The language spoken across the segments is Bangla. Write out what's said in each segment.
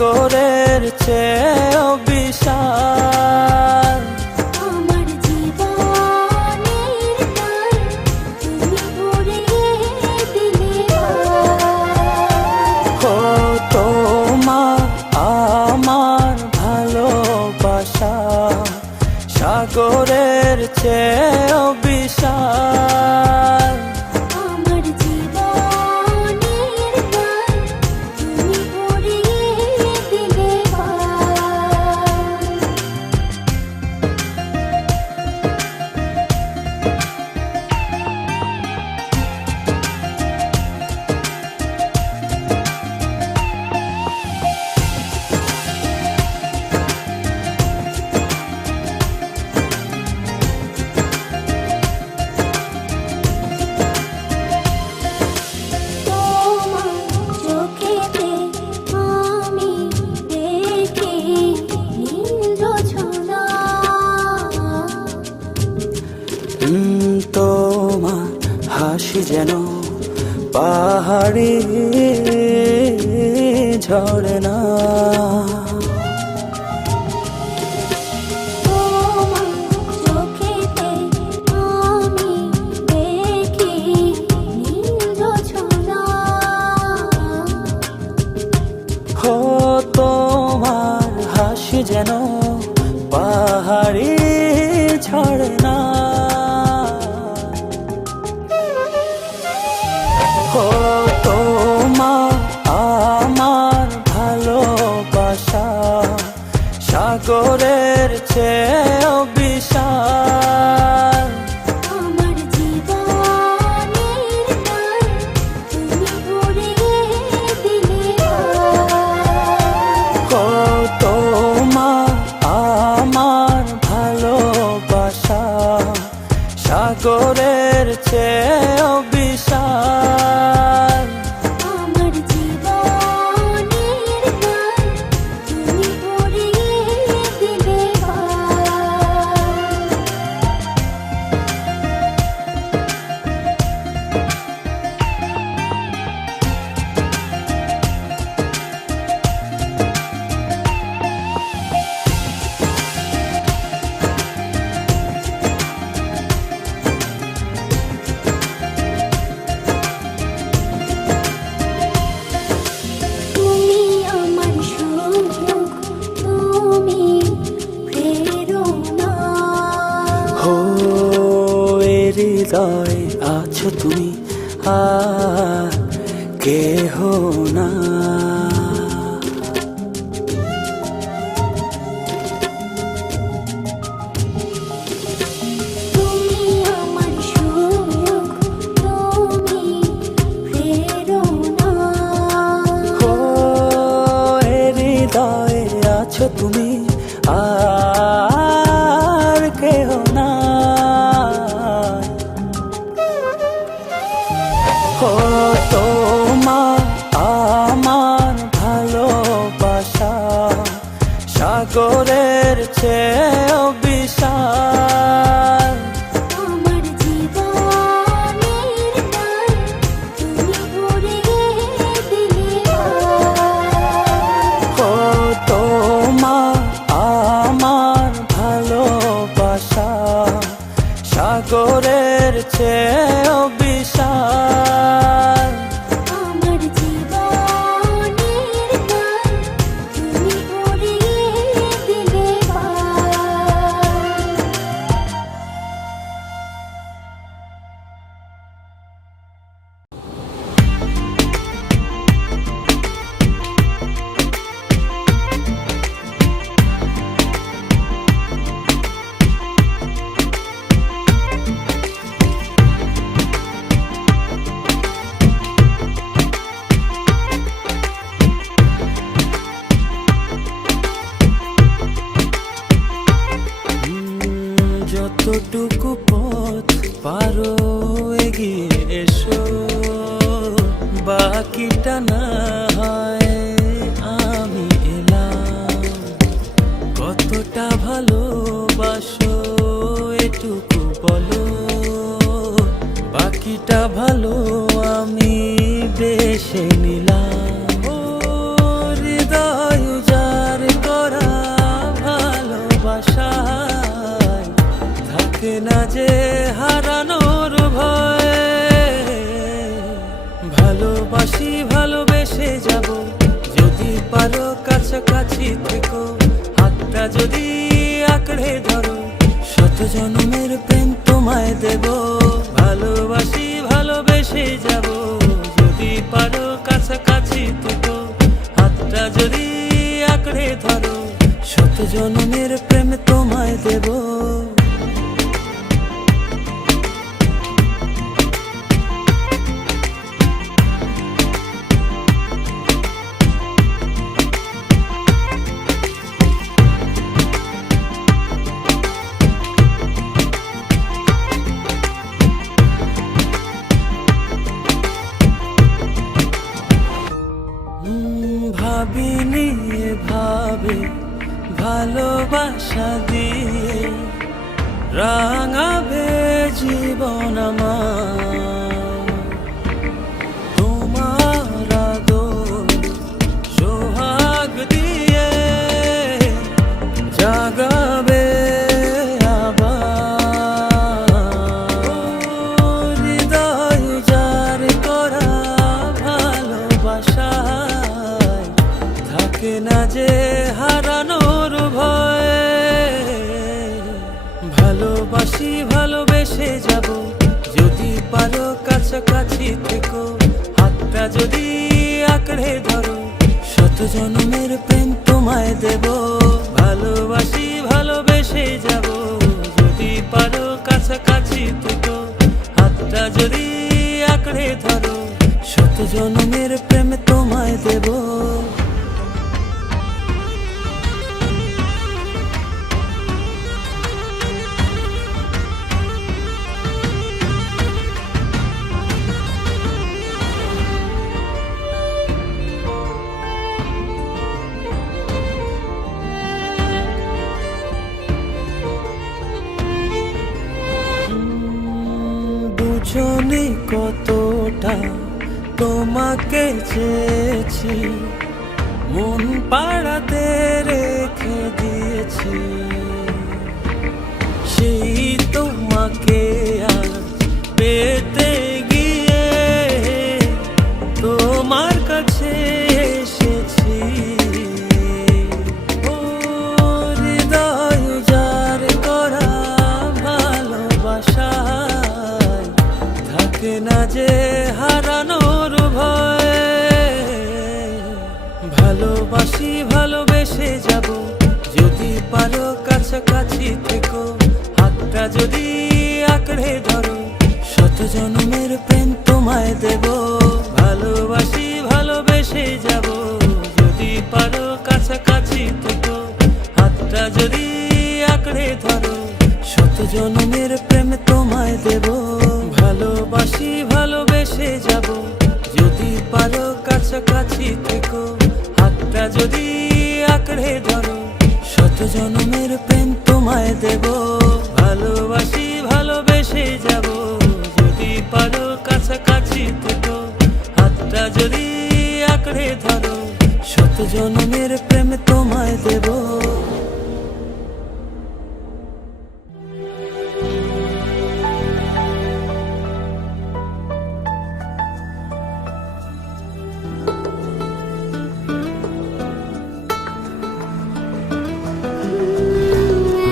সাগরের চেয়েও বিশাল। আমার জীবনের গান তুমি ভরিয়ে দিলে ও তোমার আমার ভালোবাসা সাগরের চেয়েও বিশাল। আমার জীবনের গান তুমি ভরিয়ে দিলে তোমার চোখেতে আমি দেখি নীল জোছনা। তোমার হাসি যেন পাহাড়ি ঝরনা। তোমার চোখেতে আমি দেখি নীল জোছনা। ও তোমার হাসি যেন পাহাড়ি ঝরনা। ও তোমার আমার ভালোবাসা সাগরের চেয়েও বিশাল। আমার জীবনের গান তুমি ভরিয়ে দিলে ও তোমার আমার ভালোবাসা সাগরের চেয়েও বিশাল। আমার জীবনের গান তুমি ভরিয়ে দিলে তুমি আমার সুখ, তুমি প্রেরণা। ও হৃদয়ে আছো তুমি আর কেহ না। তুমি আমার সুখ, তুমি প্রেরণা। ও হৃদয়ে আছো তুমি আর কেহ না। ও তোমার আমার ভালোবাসা সাগরের চেয়েও বিশাল। আমার জীবনের গান তুমি ভরিয়ে দিলে ও তোমার আমার ভালোবাসা সাগরের চেয়েও বিশাল। আমার জীবনের গান তুমি ভরিয়ে দিলে কাছাকাছি থেকো, হাতটা যদি আঁকড়ে ধরো, শত জন্মের প্রেম তোমায় দেব, ভালোবাসি ভালোবেসে যাব, যদি পারো কাছাকাছি থেকো, হাতটা যদি আঁকড়ে ধরো, শত জন্মের প্রেম তোমায় দেব। ভাবিনি এভাবে ভালোবাসা দিয়ে রাঙাবে জীবন আমার, তোমার আদর সোহাগ দিয়ে জাগাবে আবার, হৃদয় উজাড় করা ভালোবাসা থাকে না যে হারানোর ভয়, ভালোবাসি ভালোবেসে যাব, যদি পারো কাছাকাছি থেকো, হাতটা যদি আঁকড়ে ধরো, শত জন্মের প্রেম তোমায় দেব, ভালোবাসি ভালোবেসে যাব, যদি পারো কাছাকাছি থেকো, হাতটা যদি আঁকড়ে ধরো, শত জন্মের প্রেম তোমায় দেব। বুঝনি কতটা তোমাকে চেয়েছি, মন পাড়াতে রেখে দিয়েছি, সেই তোমাকে আর পেতে গিয়ে তোমার কাছে এসেছি, ও হৃদয় উজাড় করা ভালোবাসা থাকে না যে হারানোর ভয়, ভালোবাসি ভালোবেসে যাব, যদি পারো কাছাকাছি থেকো, হাতটা যদি আঁকড়ে ধরো, শত জন্মের প্রেম তোমায় দেব, ভালোবাসি ভালোবেসে যাব, যদি পারো কাছাকাছি থেকো, হাতটা যদি আঁকড়ে ধরো, শত জন্মের প্রেম তোমায় দেব, ভালোবাসি ভালোবেসে যাব, যদি পারো কাছাকাছি থেকো, হাতটা যদি আঁকড়ে ধরো, শত জন্মের প্রেম তোমায় দেব, ভালোবাসি ভালোবেসে যাব, যদি পারো কাছাকাছি থেকো, হাতটা যদি আঁকড়ে ধরো, শত জন্মের প্রেম তোমায় দেব।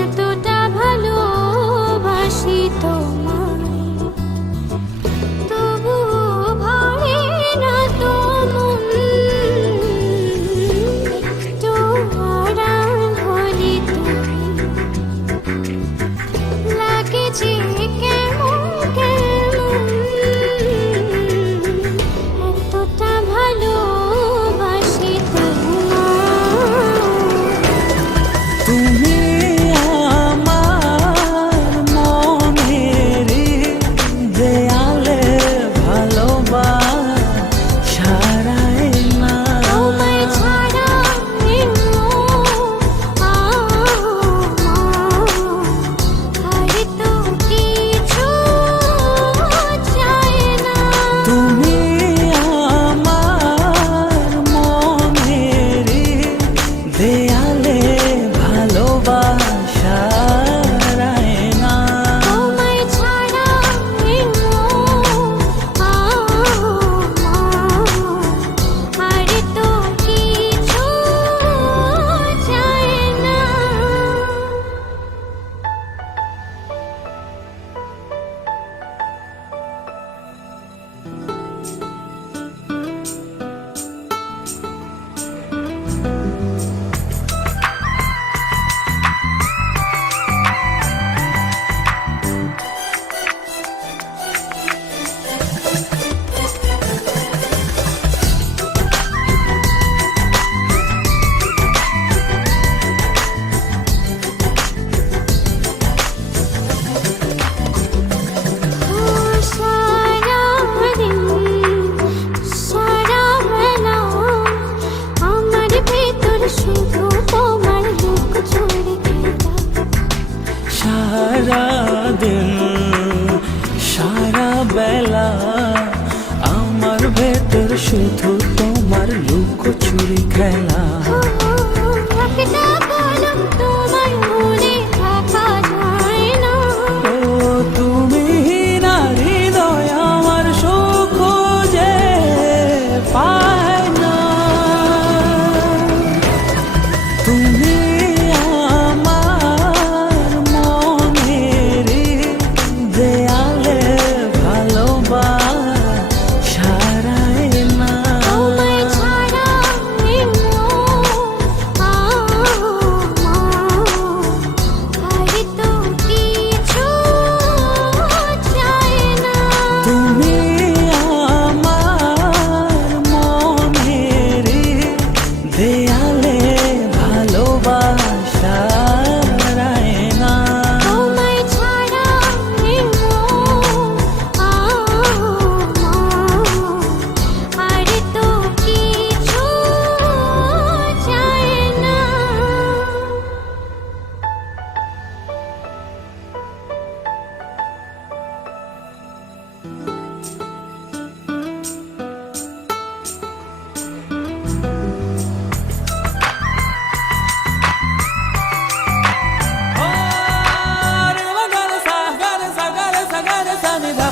এতটা ভালোবাসি তোমায়, তবুও ভরে না তো মন, একটু আড়াল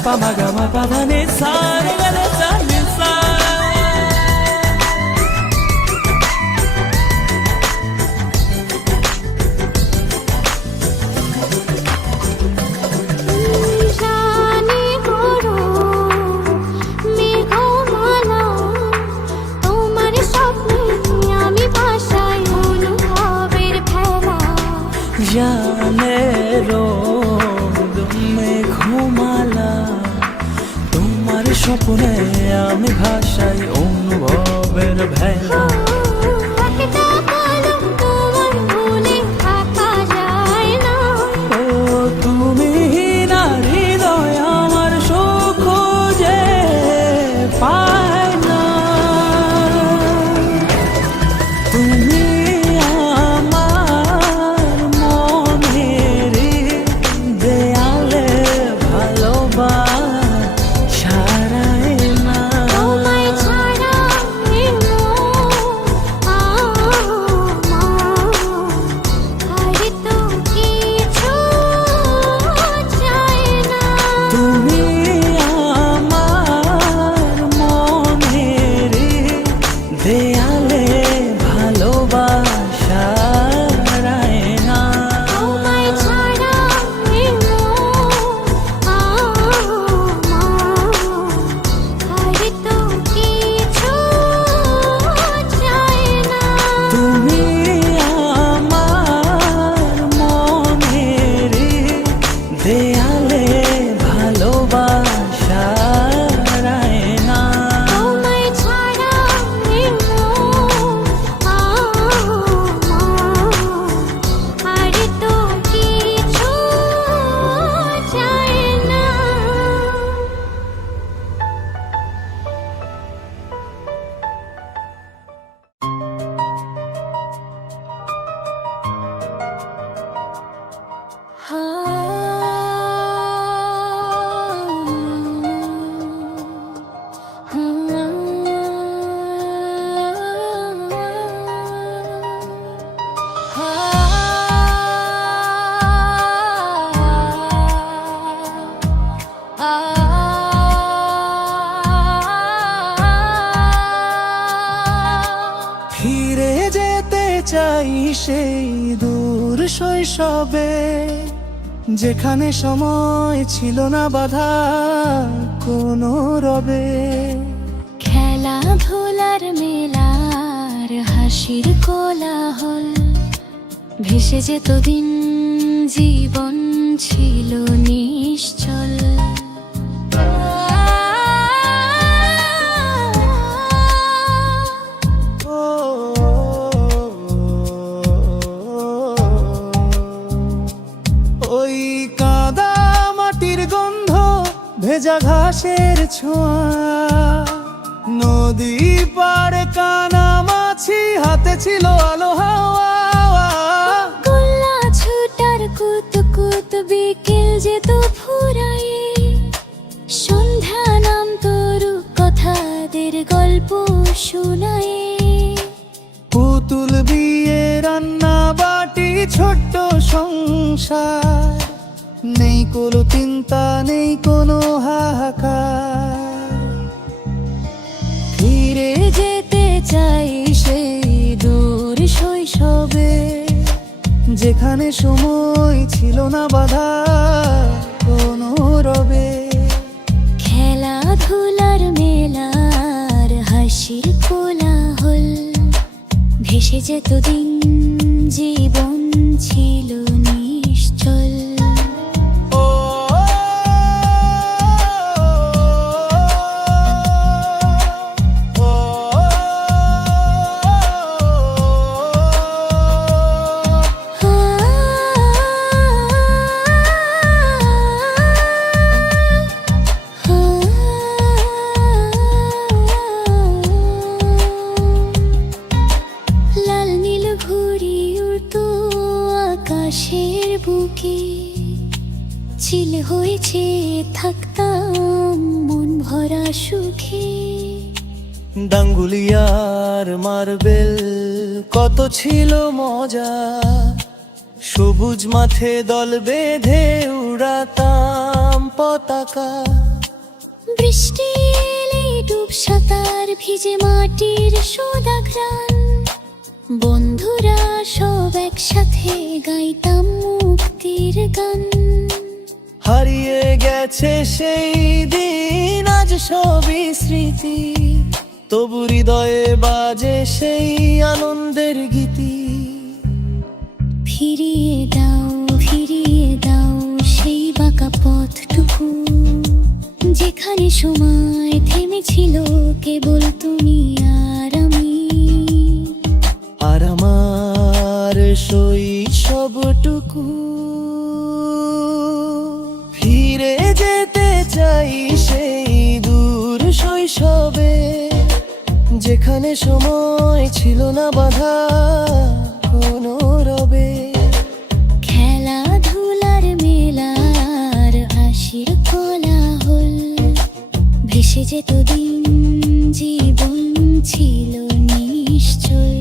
Pa ma ga ma pa da ni sa re ga re sa ni sa জানি করো মেঘমালা তোমার স্বপ্নে আমি ভাষায় অনুভবের ফেলা জানে রোদ মেঘমালা তোমার স্বপ্নে আমি ভাষাই অনুভবের ভেলা একটা কলম তোমার ভুলে থাকা যায় না ও তুমি না হৃদয় আমার সুখ যে পায় না তুমি আমার মনের দেয়ালে ভালোবাসারায় না তোমায় ছাড়া আর তো কিছু চাই না তুমি আমার মনের দেয়ালে ভালোবাসারায় না তোমায় ছাড়া আর তো কিছু চাই না তুমি আমার মনের দেয়ালে ভালোবাসারায় না তোমায় ছাড়া আর তো কিছু চাই না ফিরে যেতে চাই সেই দূর শৈশবে যেখানে সময় ছিল না বাধা কোনো রবে খেলাধুলার মেলার হাসির কোলাহল ভেসে যেত দিন জীবন ছিল নিশ্চল ওই কাদা মাটির গন্ধ ভেজা ঘাসের ছোঁয়া নদী পাড়ে কানামাছি হাতে ছিল আলো হাওয়া গোল্লা ছুটার কুত কুত বিকেল যেত ফুরায়ে সন্ধ্যা নাম তরু কথাদের গল্প শোনায়ে পুতুল বিয়ে রান্না বাটি ছোট্ট সংসার নেই কোনো চিন্তা নেই কোনো হাহাকার ফিরে যেতে চাই সেই দূর শৈশবে যেখানে সময় ছিল না বাধা কোনো রবে খেলাধুলার মেলার হাসির কোলাহল ভেসে যেত দিন জীবন ছিল নিশ্চল লাল নীল ঘুড়ি উড়তো আকাশের বুকে চিল হয়েছে থাকতাম মন ভরা সুখে ডাঙ্গুলিয়ার আর মার্বেল কত ছিল মজা, সবুজ মাঠে দল বেঁধে উড়াতাম পতাকা। বৃষ্টি এলে ডুব সাঁতার ভিজে মাটির সোদা ঘ্রাণ, বন্ধুরা সব একসাথে গাইতাম মুক্তির গান। হারিয়ে গেছে সেই দিন, আজ সবই স্মৃতি, তবু হৃদয়ে বাজে সেই আনন্দের গীতি। ফিরিয়ে দাও সেই বাঁকা পথটুকু, যেখানে সময় থেমেছিল কেবল তুমি আর আমি। আর আমার শৈশবটুকু ফিরে যেতে চাই সেই দূর শৈশবে, যেখানে সময় ছিল না বাধা কোনো রবে। খেলাধুলার মেলার হাসির কোলাহল, ভেসে যেত দিন, জীবন ছিল নিশ্চল।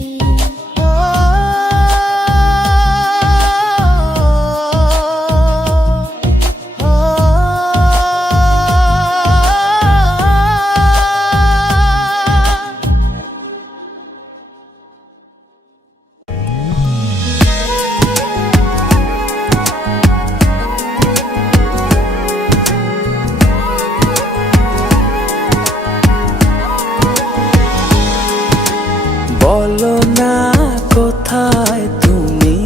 বলো না কোথায় তুমি,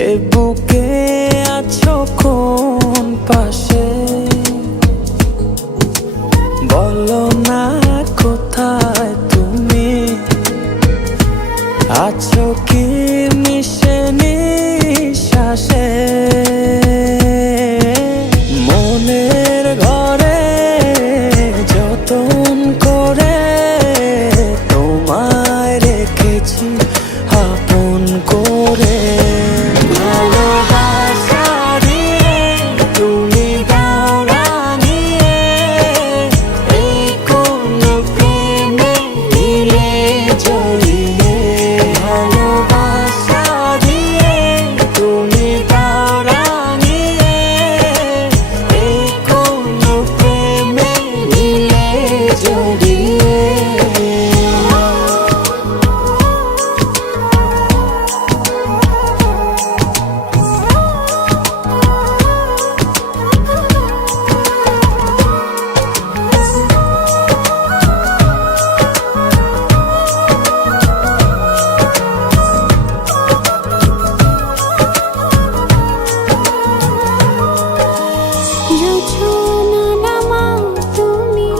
এ বুকে আছো কোন পাশে। বলো না কোথায় তুমি, আছো কি মিশে নিঃশ্বাসে। মনের ঘরে যতন করে তোমায় রেখেছি আপন করে। ভালোবাসা দিয়ে তুমি দাও রাঙিয়ে, এই কোন প্রেমে দিলে জড়িয়ে। ভালোবাসা দিয়ে তুমি দাও রাঙিয়ে, এই কোন প্রেমে দিলে জড়িয়ে। যোছনা নামাও তুমি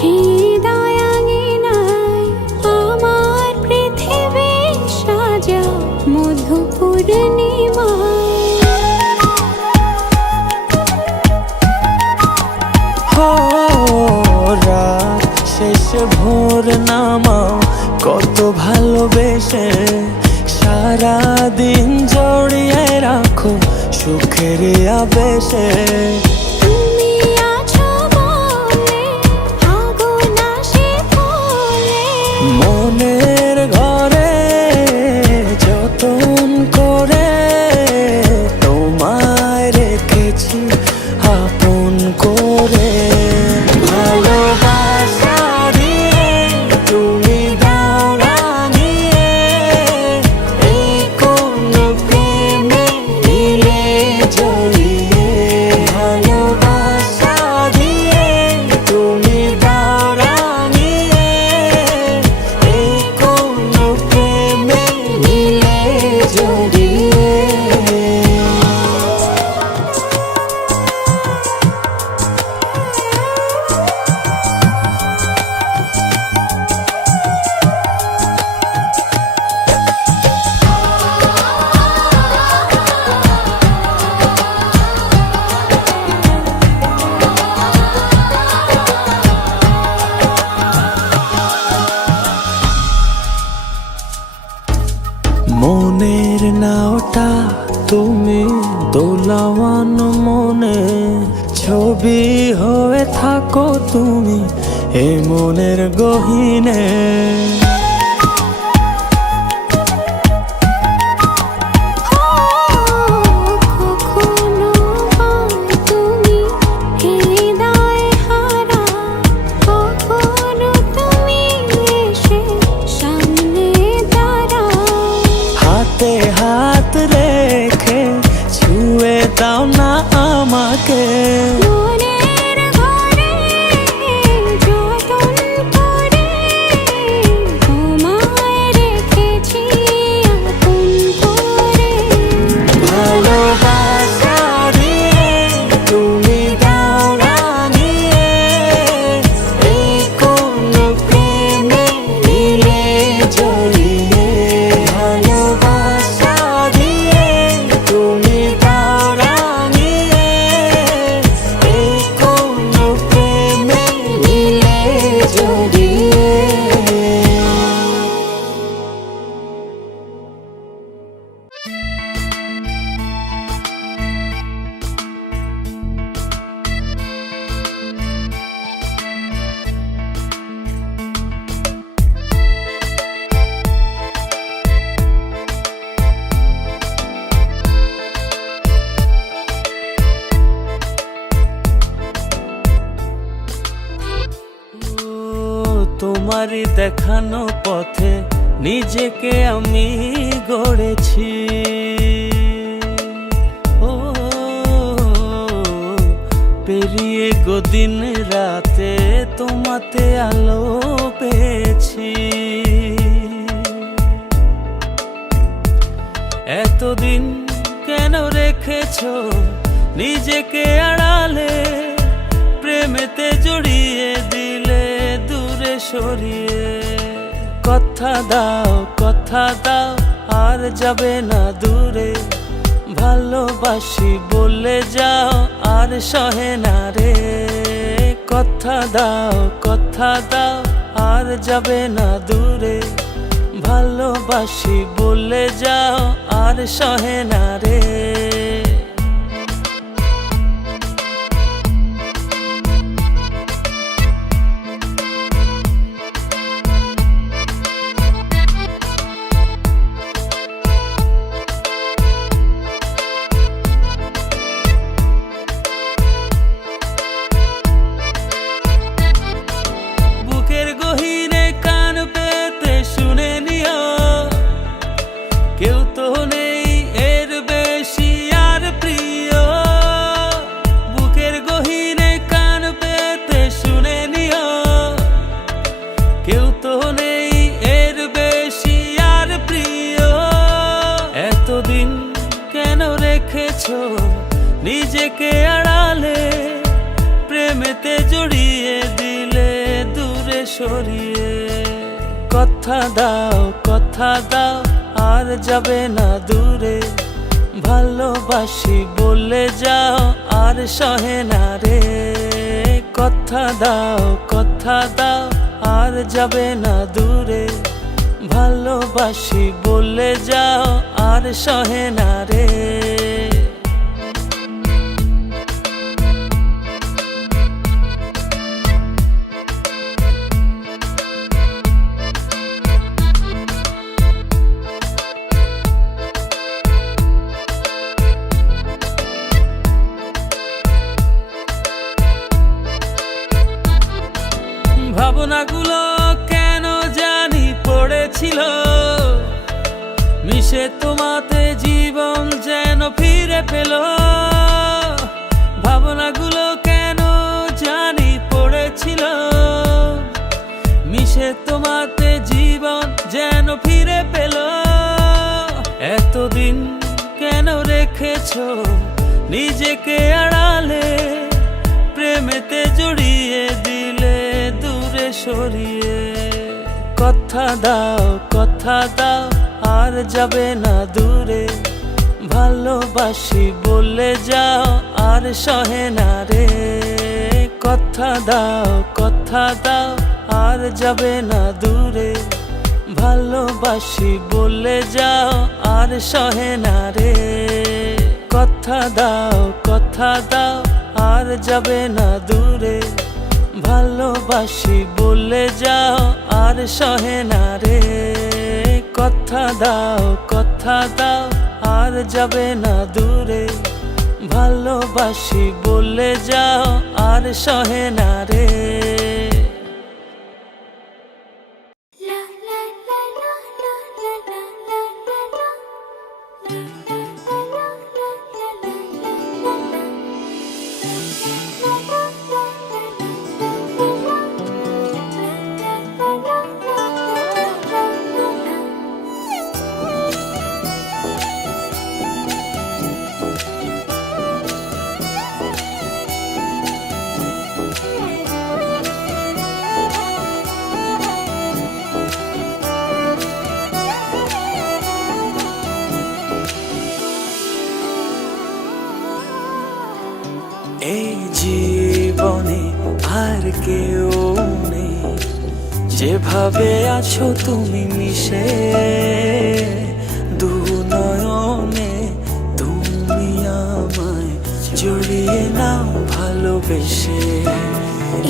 হৃদয় আঙিনায়, আমার পৃথিবী সাজাও মধু পূর্ণিমায়। রাত শেষে ভোর নামাও কত ভালোবেসে, সারাদিন জড়িয়ে রাখো সুখের আবেশে। তুমি আছো বলে আগুন আসে ফলে, মনের ঘরে যতন করে তোমায় রেখেছি আপন করে। ভালোবাসা দিয়ে তুমি দাও রাঙিয়ে, এই কোন প্রেমে দিলে জড়িয়ে। ভালোবাসা দিয়ে তুমি দাও রাঙিয়ে, এই কোন প্রেমে দিলে জড়িয়ে। মনের নাওটা তুমি দোলাওয়ান মনে, ছবি হয়ে থাকো তুমি এ মনের গহীনে। কখনো বা তুমি হৃদয়ে হারা, কখনো তুমি এসে সামনে দাঁড়াও। হাতে হাত রেখে ছুঁয়ে দাও না আমাকে, মনের ঘরে যতন করে তোমায় রেখেছি আপন করে। ভালোবাসা দিয়ে তুমি দাও রাঙিয়ে, এই কোন প্রেমে নিলে জড়িয়ে। ভালোবাসা দিয়ে তুমি দাও রাঙিয়ে, এই কোন প্রেমে নিলে জড়িয়ে। তোমারই দেখানো পথে নিজেকে আমি গড়েছি। ও পেরিয়ে গদিন রাতে তোমাতে আলো পেয়েছি। এতদিন কেন রেখেছো নিজেকে আড়ালে, প্রেমেতে জড়িয়ে দিলে দূরে সরিয়ে। কথা দাও আর যাবে না দূরে, ভালোবাসি বলে যাও আর সহে না রে। কথা দাও আর যাবে না দূরে, ভালোবাসি বলে যাও আর সহে না রে। বুকের গহীনে কান পেতে শুনে নিও, কেউ তো নেই এর বেশি আর প্রিয়। বুকের গহীনে কান পেতে শুনে নিও, কেউ তো নেই এর বেশি আর প্রিয়। এতদিন কেন রেখেছো নিজেকে আড়ালে, প্রেমেতে জড়িয়ে দিলে দূরে সরিয়ে। কথা দাও আর যাবে না দূরে, ভালোবাসি বলে যাও আর সহে না রে। কথা দাও আর যাবে না দূরে, ভালোবাসি বলে যাও আর সহে না রে। ভাবনাগুলো কেন জানি পড়েছিল, মিশে তোমাতে জীবন যেন ফিরে পেল। ভাবনাগুলো কেন জানি পড়েছিল, মিশে তোমাতে জীবন যেন ফিরে পেল। এতদিন কেন রেখেছো নিজেকে আড়ালে, প্রেমেতে জড়িয়ে দিলে দূরে সরিয়ে। কথা দাও আর যাবে না দূরে, ভালোবাসি বলে যাও আর সহে না রে। কথা দাও আর যাবে না দূরে, ভালোবাসি বলে যাও আর সহে না রে। কথা দাও আর যাবে না দূরে, ভালোবাসি বলে যাও আর সহে না রে, কথা দাও আর যাবে না দূরে। ভালোবাসি বলে যাও আর সহে না রে। La la la la la la la la la la. La la la la la la la la la. La la la la এই জীবনে আর কেউ নেই, যেভাবে আছো তুমি মিশে দু নয়নে। তুমি আমায় জড়িয়ে নাও ভালোবেসে।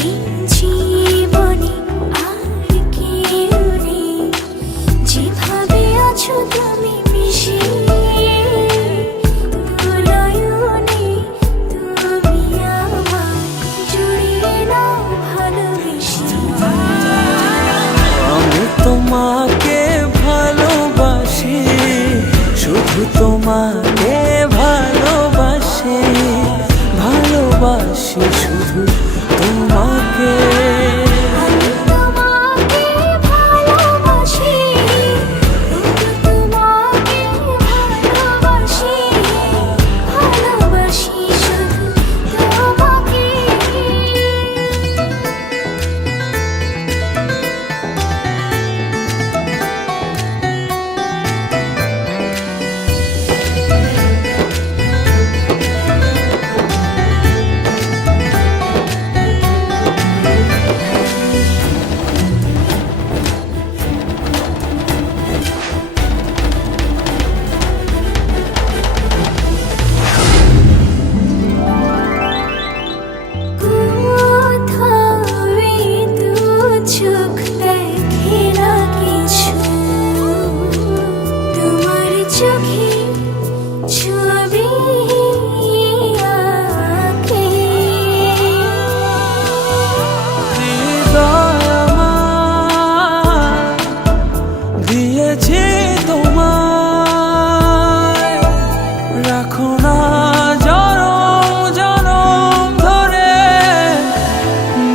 এই জীবনে আর কেউ নেই, যেভাবে আছো তুমি মিশে দু নয়নে। তুমি আমায় জড়িয়ে নাও ভালোবেসে। আমি তোমাকে ভালোবাসি, শুধু তোমাকে ভালোবাসি, ভালোবাসি শুধু তোমাকে। আমি তোমাকে ভালোবাসি, শুধু তোমাকে ভালোবাসি, ভালোবাসি শুধু তোমাকে। হৃদয় আমার দিয়েছি তোমায়, রাখো না জনম জনম ধরে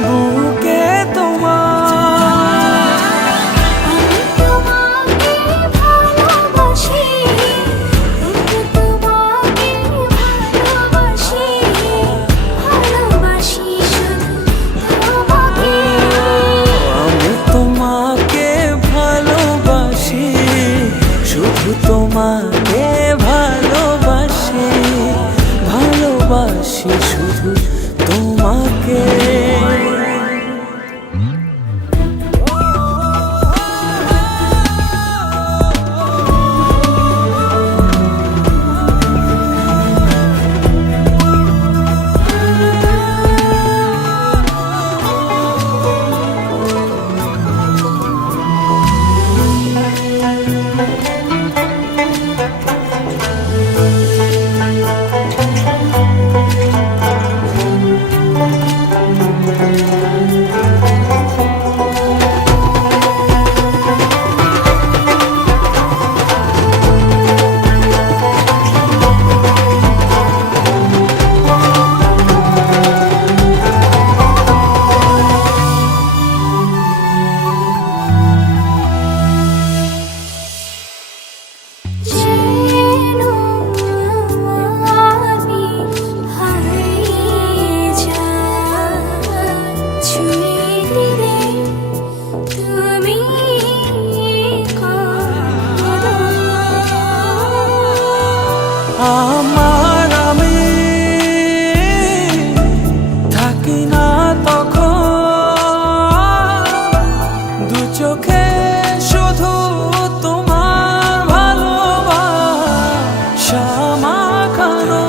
বুকে তোমায়। তোমাকে ভালোবাসি, তোমাকে ভালোবাসি, ভালোবাসি শুধু তোমাকে। আমি তোমাকে ভালোবাসি, শুধু তোমাকে ভালোবাসি, ভালোবাসি শুধু তোমাকে। যেন আমি হারিয়ে যাই, ছুঁয়ে দিলে তুমি কাঁদো। আমার আমি থাকি না তখন, দু চোখে শুধু তোমার ভালোবাসা মাখানো।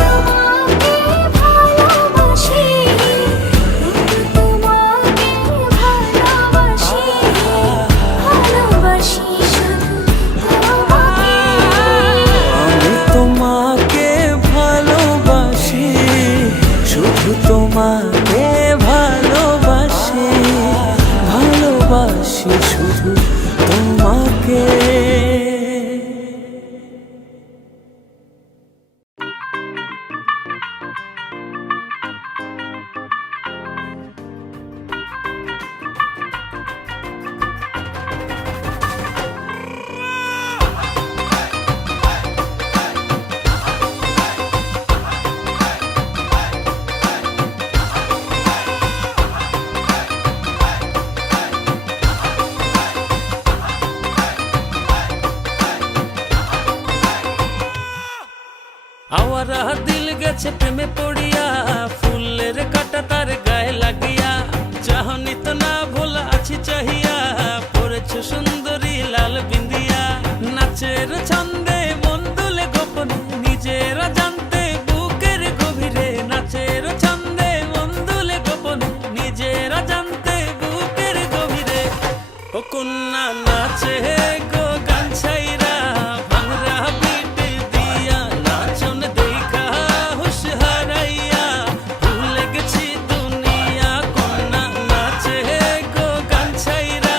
তোমাকে ভালোবাসি, ভালোবাসি শুধু তোমাকে। আওয়ারা দিল গেছে প্রেমে পড়িয়া, ফুলের কাটা তার গায়ে লাগিয়া, চাহনি তো না ভোলা আছি চাহিয়া, পড়েছ সুন্দরী লাল বিন্দিয়া। নাচের ছন্দে মন দুলে গোপনে, নিজেরা জানতে বুকের গভীরে, নাচের ছন্দে মন দুলে গোপনে, নিজেরা জানতে বুকের গভীরে। ও কন্যা নাচে গো গান ছাইরা, ভাঙরা পিট দিয়া, নাচন দেখা হুশ হারাইয়া, ভুলে গেছি দুনিয়া। কন্যা নাচে গো গান ছাইরা,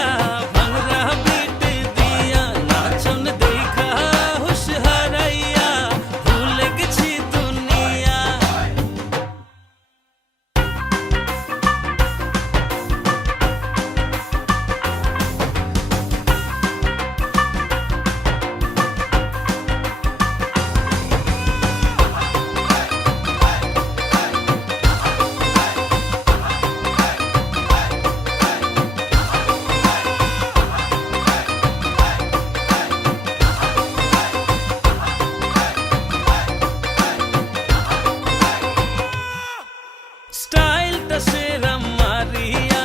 ভাঙরা পিট দিয়া, নাচন দেখা হুশ হারাইয়া, ভুলে গেছি দুনিয়া। স্টাইলটা সেরা মারিয়া,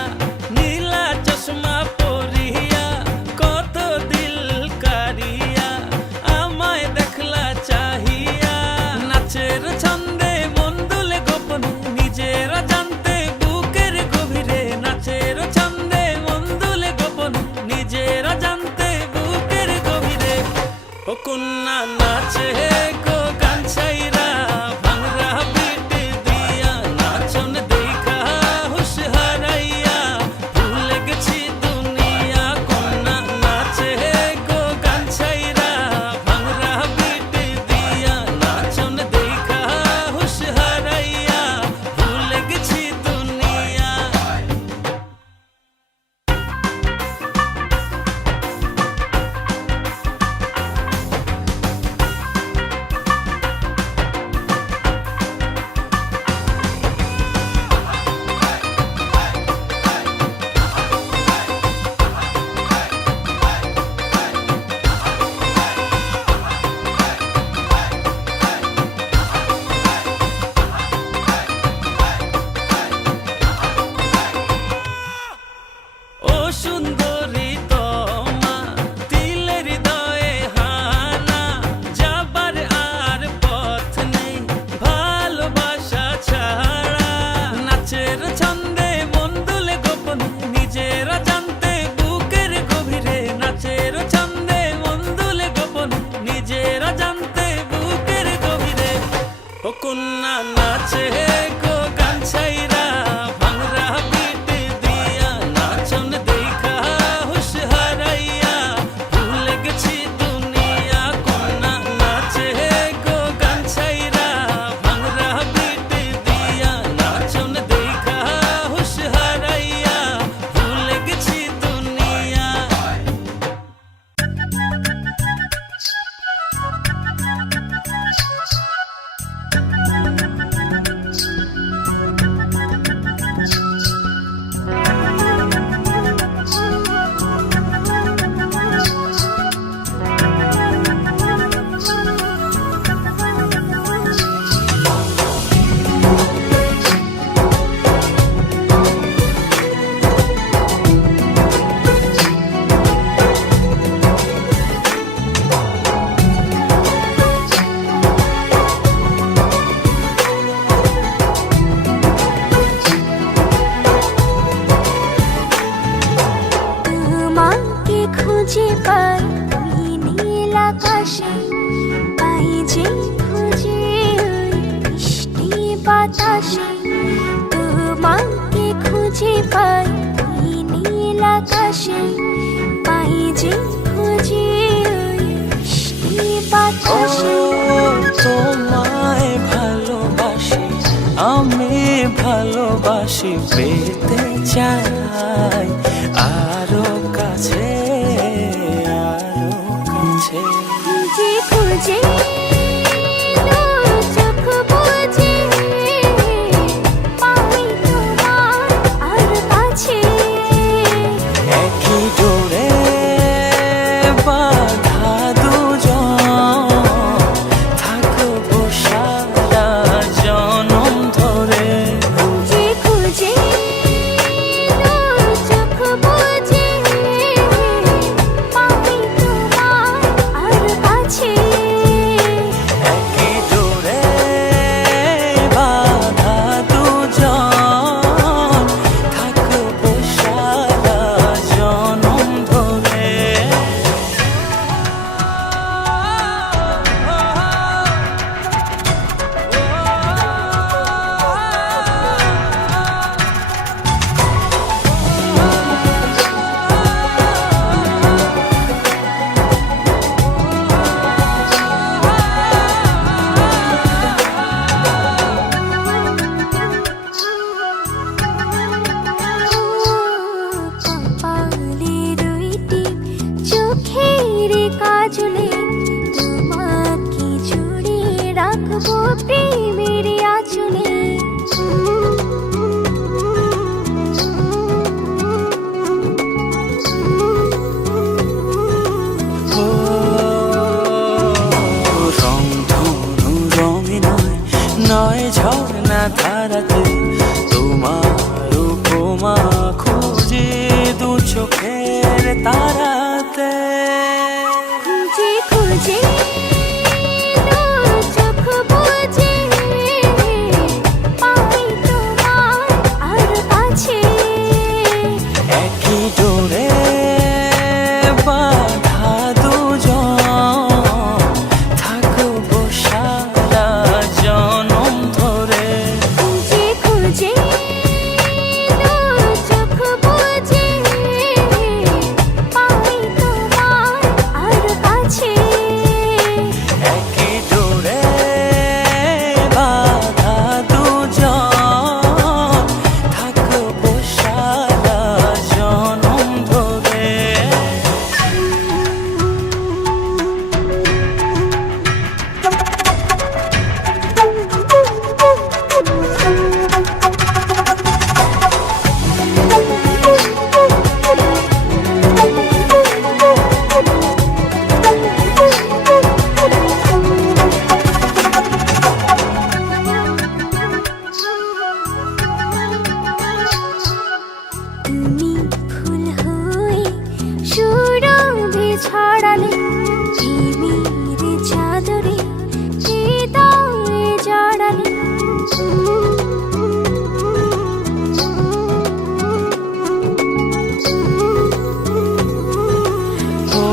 নীলা চশমা পরিয়া, কত দিল কারিয়া, আমায় দেখলা চাহিয়া। নাচের ছন্দে মন দুলে গোপনে, নিজেরা জানতে বুকের গভীরে, নাচের ছন্দে মন দুলে গোপনে, নিজেরা জানতে বুকের গভীরে। ও কন্যা নাচে গো গান ছাইরা, ভাঙরা পিট দিয়া, নাচন দেখা হুশ হারাইয়া, ভুলে গেছি দুনিয়া। কন্যা নাচে গো গান ছাইরা, ভাঙরা পিট দিয়া, নাচন দেখা হুশ হারাইয়া, ভুলে গেছি দুনিয়া। ও সুন্দরী তোমা, দিলের হৃদয়ে হানা, যাবার আর পথ নেই ভালোবাসা ছাড়া। নাচের ছন্দে মন দুলে গোপনে, নিজেরা জানতে বুকের গভীরে, নাচের ছন্দে মন দুলে গোপনে, নিজেরা জানতে বুকের গভীরে। ও কন্যা নাচে গো গান ছাইরা, ভাঙরা পিট দিয়া, নাচন দেখা হুশ হারাইয়া, ভুলে গেছি দুনিয়া। কন্যা নাচে গো গান ছাইরা, ভাঙরা পিট দিয়া, নাচন দেখা হুশ হারাইয়া, ভুলে গেছি দুনিয়া। খুঁজে পাই ওই নীল আকাশে, পাই যে খুঁজে ওই মিষ্টি বাতাসে। তোমাকে খুঁজে পাই ওই নীল আকাশে, ভালোবাসি পেতে চাই আরো কাছে, আরো কাছে। যে খুঁজে চোখ বুঝে পাই তোমার আর কাছে, একই ডোরে বাঁধা দুজন থাকবো সারা জনম ধরে। যে খুঁজে চোখ বুঝে পাই তোমার আর কাছে, একই ডোরে বাঁধা দুজন থাকবো সারা জনম ধরে। কপালে দুইটি চোখের কাজলে তোমাকে জুড়ে রাখবো প্রেমের আঁচলে। রং ধনু রঙে নয়, নয় ঝর্ণা ধারাতে তোমার উপমা খুঁজে দু চোখের তারাতে। যে খুঁজে চোখ বুঝে পাই তোমার আর কাছে, একই ডোরে বাঁধা দুজন থাকবো সারা জনম ধরে। যে খুঁজে চোখ বুঝে পাই তোমার আর কাছে, একই ডোরে বাঁধা দুজন থাকবো সারা জনম ধরে। তুমি ফুল হয়ে সুরভি ছড়ালে প্রেমের চাদরে হৃদয়ে জড়ালে, ও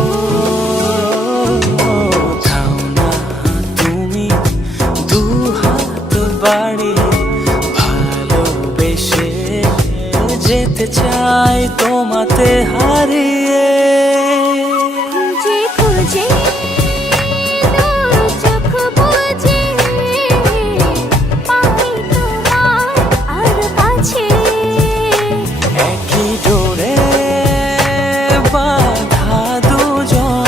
থাও না তুমি দু হাত বাড়িয়ে, ভালোবেসে যেতে চাই তোমাতে হারিয়ে। যে খুঁজে চোখ বুঝে পাই তোমার আর কাছে, একই ডোরে বাঁধা দুজন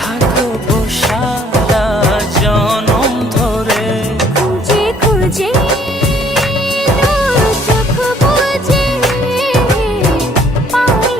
থাকবো সারা জনম ধরে। যে খুঁজে চোখ বুঝে পাই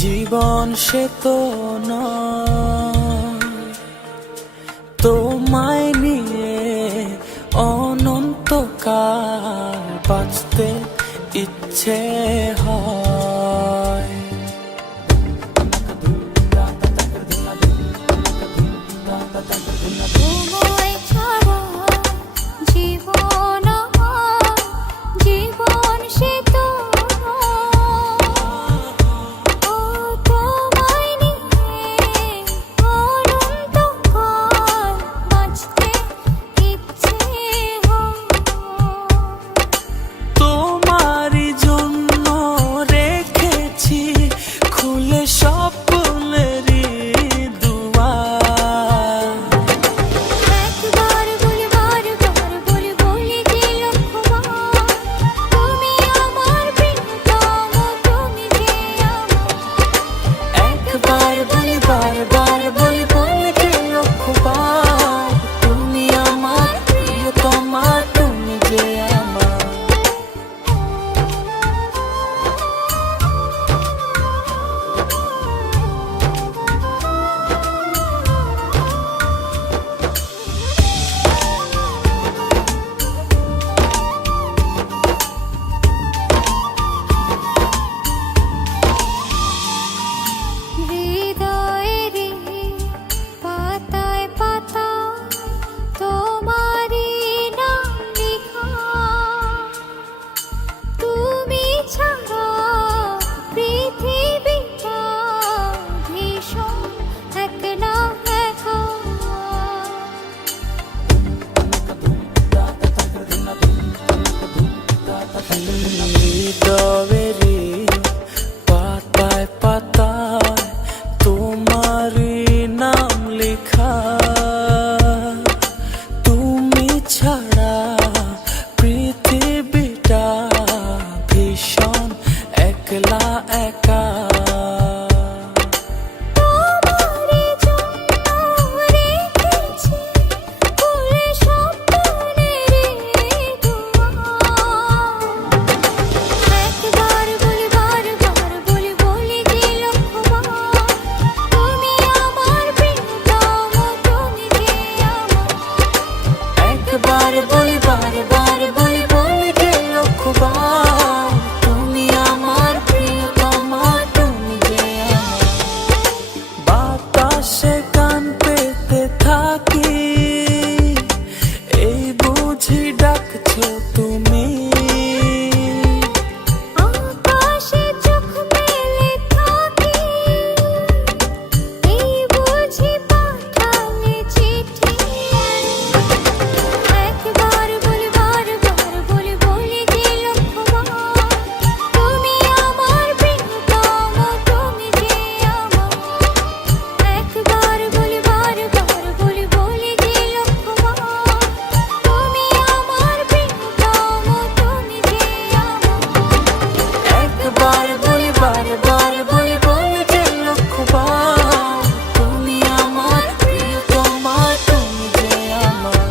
জীবন সে তো নয়, তোমায় নিয়ে অনন্তকাল বাঁচতে ইচ্ছে হয়। তোমায় ছাড়া জীবন আমার, জীবন সে তো ও তোমায় নিয়ে অনন্তকাল বাঁচতে ইচ্ছে হয়। তোমারই জন্য রেখেছি খুলে স্বপ্নেরই দুয়ার। একবার বলে বারবার বলে বলে যে লক্ষ্যবার, তুমি আমার প্রিয়তম, তুমি যে আমার। একবার বলে বারবার বলে বলে যে লক্ষ্যবার, তুমি আমার প্রিয়তমা, তুমি যে আমার। হৃদয়েরই পাতায় পাতায় তোমারই নাম লেখা, তুমি ছাড়া পৃথিবীটা ভীষণ একলা একা। হৃদয়েরই পাতায় পাতায় তোমারই নাম লেখা, তুমি ছাড়া পৃথিবীটা ভীষণ একলা একা। তোমারই জন্য রেখেছি খুলে স্বপ্নেরই দুয়ার। একবার বলে বারবার বলে বলে যে লক্ষ্যবার, তুমি আমার প্রিয়তম, তুমি যে আমার। একবার বলে বারবার বলে বলে যে লক্ষ্যবার, তুমি আমার প্রিয়তমা, তুমি যে আমার। বাতাসে গান পেতে থাকি, এই বুঝি ডাকছো তুমি। আকাশে চোখ মেলে থাকি, এই বুঝি পাঠালে চিঠি। একবার বলে বারবার বলে বলে যে লক্ষ্যবার, তুমি আমার প্রিয়তম, তুমি যে আমার। একবার বলে বারবার বলে বলে যে লক্ষ্যবার, তুমি আমার প্রিয়তম, তুমি যে আমার। একবার বলে বারবার বলে বলে যে লক্ষ্যবার, তুমি আমার প্রিয়তমা, তুমি যে আমার।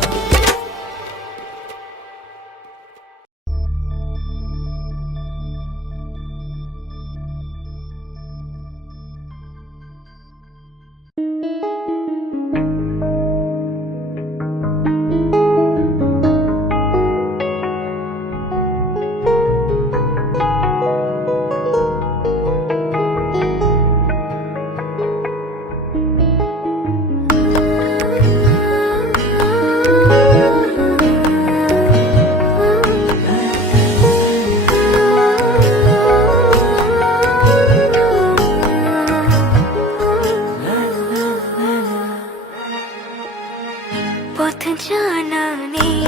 পথ জানা নেই,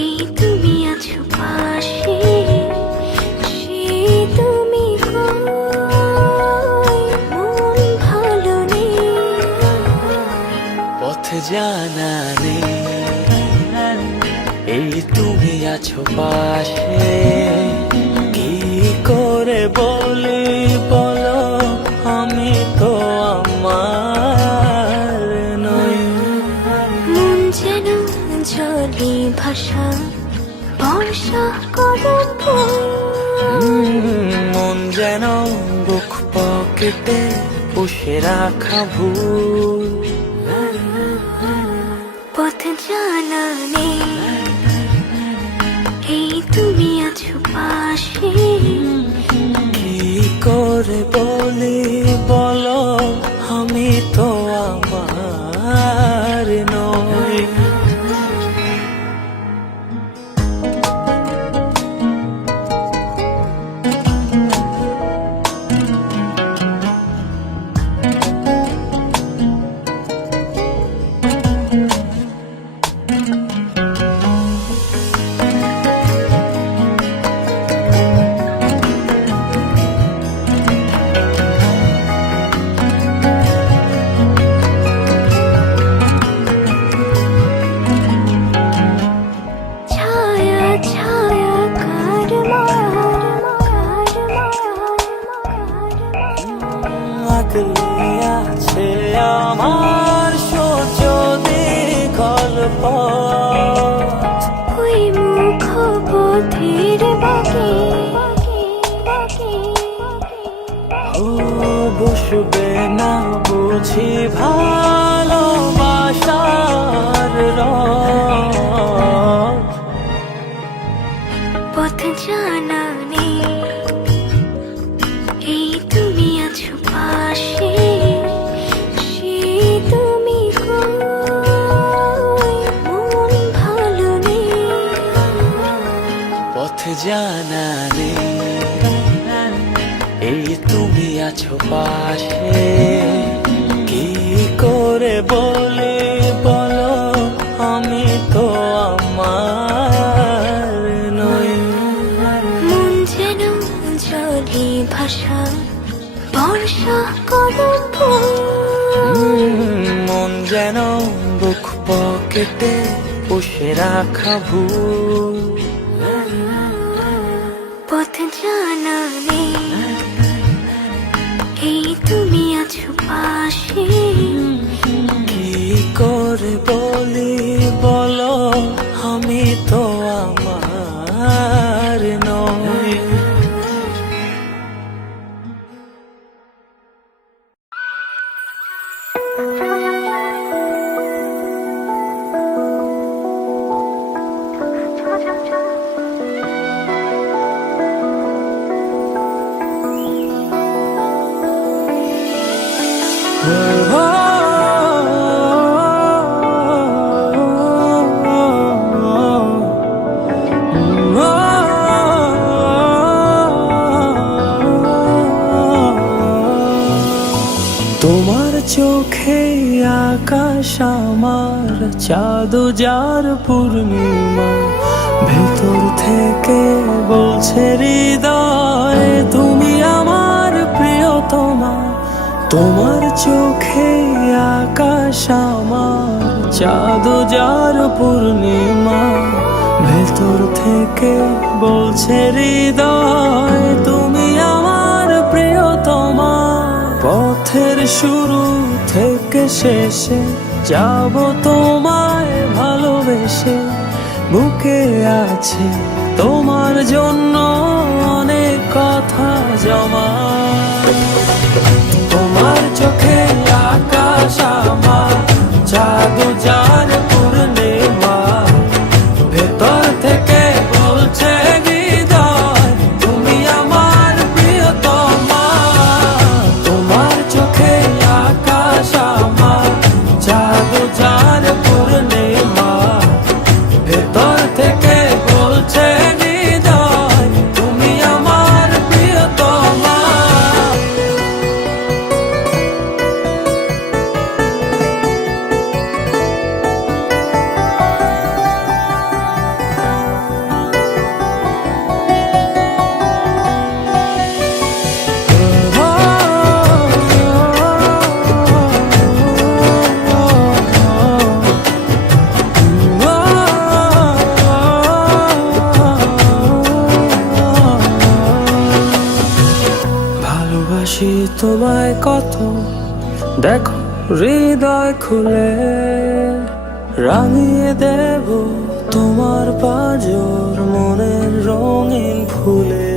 এই তুমি আছো পাশে, সে তুমি কই, মন ভালো নেই। পথ জানা নেই, এই তুমি আছো পাশে, কি করে বলি বলো, আমি তো আমার নই। মন যেন জলি ভাষা বর্ষা করে মন যেন পুষে রাখা ভুল। পথ জানা নেই, এই তুমি আছো পাশে। কি করে বলি বলো, আমি তো আমার নই। ছায়া ছায়া কার মায়া, আগলে আছে আমার সহ্য গল্প। ওই মুখ পথের বাকি ও বসবে না বুঝি ভালোবাসার রং। পথ জানা নেই, এই তুমি আছো পাশে। সে তুমি কই, মন ভালো নেই। পথ জানা নেই, এই তুমি আছো পাশে। কি করে বলে বলো, আমি তো আমার নই। মন যেন জলে ভাষা, বর্ষা কদম্ব। মন যেন বুক পকেটে পুষে রাখা ভুল। পথ জানা নেই, এই তুমি আছো পাশে। কি করে বলি বলো, আমি তো আমার নই। তোমার চোখে আকাশ আমার, চাঁদ যার পূর্ণিমা। ভেতর থেকে বলছে হৃদয়, তুমি আমার প্রিয়তমা। তোমার চোখে আকাশ আমার, চাঁদ যার পূর্ণিমা। ভেতর থেকে বলছে হৃদয়, তুমি আমার প্রিয়তমা। পথের শুরু থেকে শেষে যাব তোমায় ভালোবেসে। বুকে আছে তোমার জন্য অনেক কথা জমা। তোমার চোখে আকাশ আমার, চাঁদ যার পূর্ণিমা। ভেতর থেকে বলছে হৃদয়, তুমি আমার প্রিয়তমা। তোমার চোখে আকাশ আমার, চাঁদ যার পূর্ণিমা। ভেতর থেকে বলছে হৃদয়, তুমি আমার প্রিয়তমা। ভালোবাসি তোমায় কত, দেখো হৃদয় খুলে। রাঙিয়ে দেব তোমার পাঁজর মনের রঙিন ফুলে।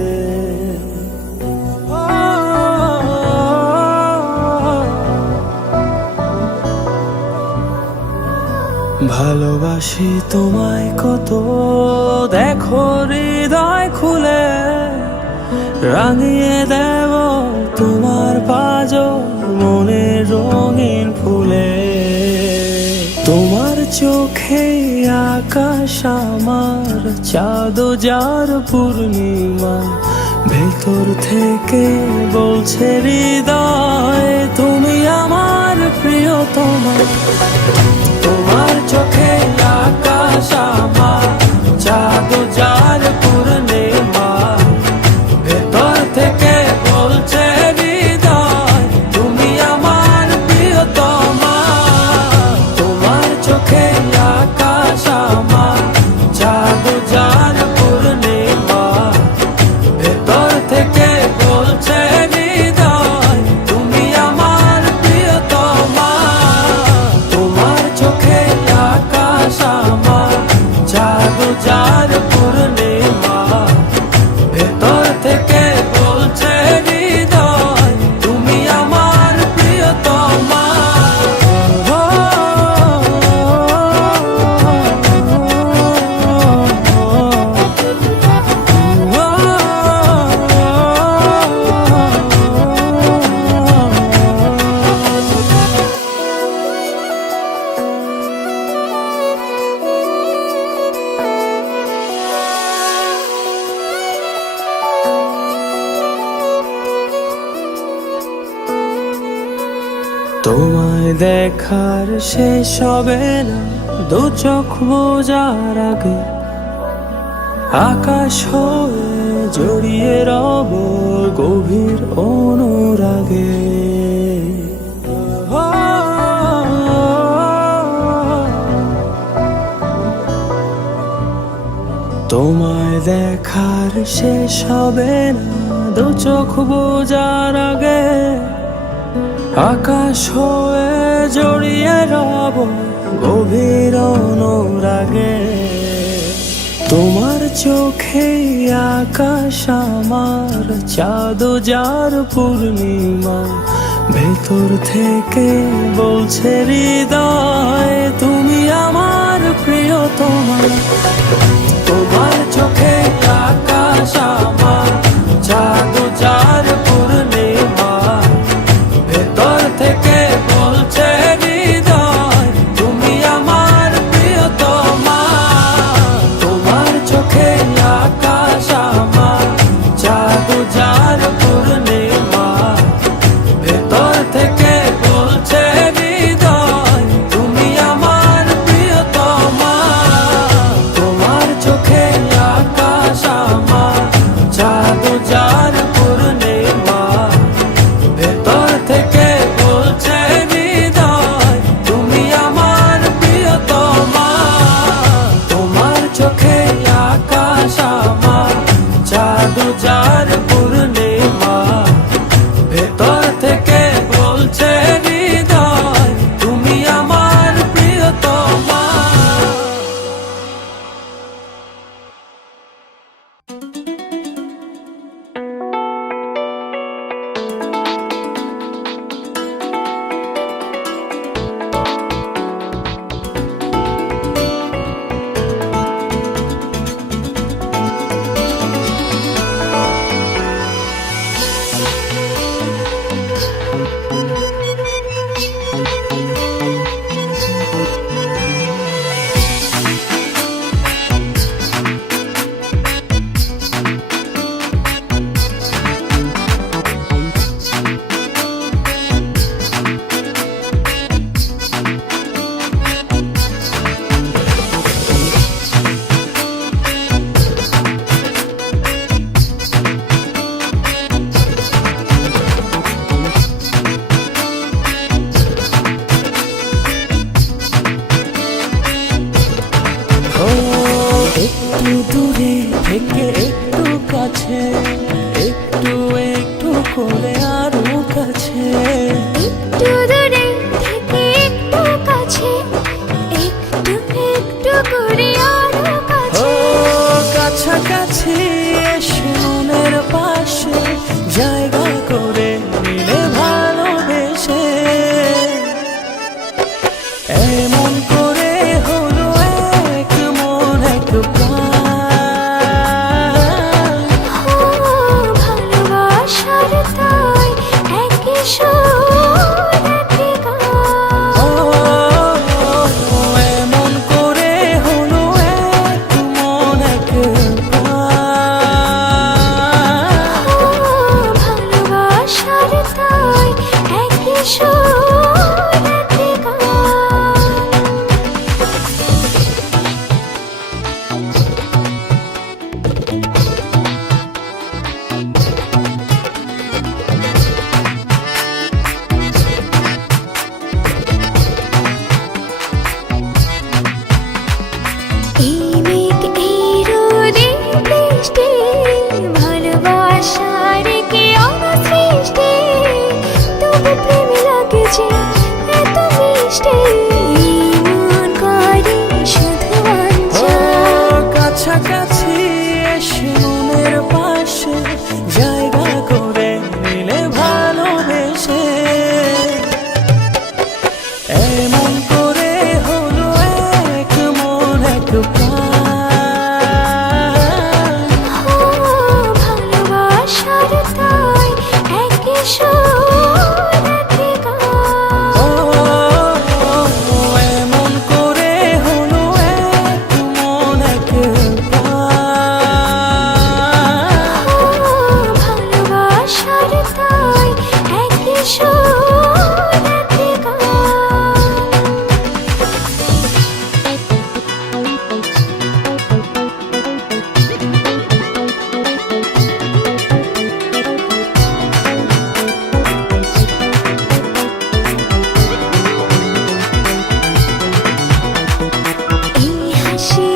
ভালোবাসি তোমায় কত, দেখো হৃদয় খুলে রাঙিয়ে দেব তোমার পাঁজর মনের রঙিন ফুলে। তোমার চোখে আকাশ আমার চাঁদ যার পূর্ণিমা, ভেতর থেকে বলছে হৃদয় তুমি আমার প্রিয়তমা। তোমার চোখে আকাশ আমার চাঁদ যার পূর্ণিমা, ভেতর থেকে বলছে হৃদয় তুমি আমার প্রিয়তমা। তোমার চোখে আকাশ আমার চাঁদ যার পূর্ণিমা, ভেতর থেকে বলছে হৃদয় তুমি আমার প্রিয়তমা। তোমার চোখে আকাশ আমার চাঁদ যার পূর্ণিমা, ভেতর থেকে বলছে হৃদয় তুমি আমার প্রিয়তমা। তোমায় দেখার শেষ হবে না দু চোখ বোঝার আগে, আকাশ হয়ে জড়িয়ে রব গভীর অনুরাগে। তোমায় দেখার শেষ হবে না দু চোখ বোঝার আগে, আকাশ হয়ে জড়িয়ে রব গভীর অনুরাগে। তোমার চোখে আকাশ আমার চাঁদ যার পূর্ণিমা, ভেতর থেকে বলছে হৃদয় তুমি আমার প্রিয়তমা। তোমার চোখে আকাশ আমার চাঁদ যার পূর্ণিমা, ভেতর থেকে বলছে হৃদয় তুমি আমার প্রিয়তমা। তোমার চোখে আকাশ আমার চাঁদ যার পূর্ণিমা, ভেতর থেকে বলছে হৃদয় তুমি আমার প্রিয়তমা। তোমার চোখে আকাশ আমার চাঁদ যার পূর্ণিমা, ভেতর থেকে বলছে হৃদয় তুমি আমার প্রিয়তমা। তোমার চোখে আকাশ আমার চাঁদ যার পূর্ণিমা, ভেতর থেকে বলছে হৃদয় তুমি আমার প্রিয়তমা। একটু দূরে থেকে একটু কাছে, একটু একটু করে আরো কাছে। একটু দূরে থেকে একটু কাছে, একটু একটু করে আরো কাছে। কাছাকাছি এসে মনের পাশে জায়গা করে নিলে ভালোবেসে, এমন করে সোনাতে গান। এই মেঘ এই রোদে বৃষ্টি ভালোবাসার কি অনাসৃষ্টি, তবু প্রেম লাগে যে এত মিষ্টি, মন করে শুধু ও অঞ্চল। কাছাকাছি এসে মনের পাশে জায়গা করে নিলে ভালোবেসে, এমন করে হলো এক মন এক প্রাণ। ভালোবাসার তাই একই সোনাতে গান। ও এমন করে হলো এক মন এক প্রাণ। ভালোবাসার তাই একই সোনাতে গান। এই হাসি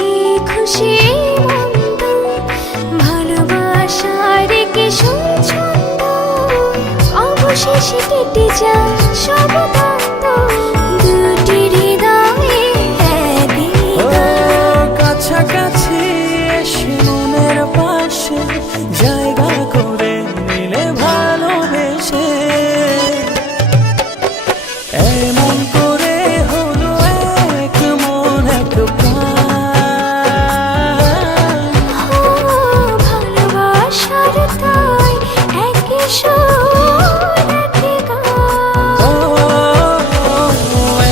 খুশি মন্দ ভালোবাসার কি ছন্দ, অবশেষে কেটে যায় সব দ্বন্দ্ব, দুটি হৃদয়ে একই ও গান। কাছাকাছি এসে মনের পাশে জায়গা করে নিলে ভালোবেসে, এমন করে হলো এক মন এক প্রাণ। ভালোবাসার তাই একই সোনাতে গান। ও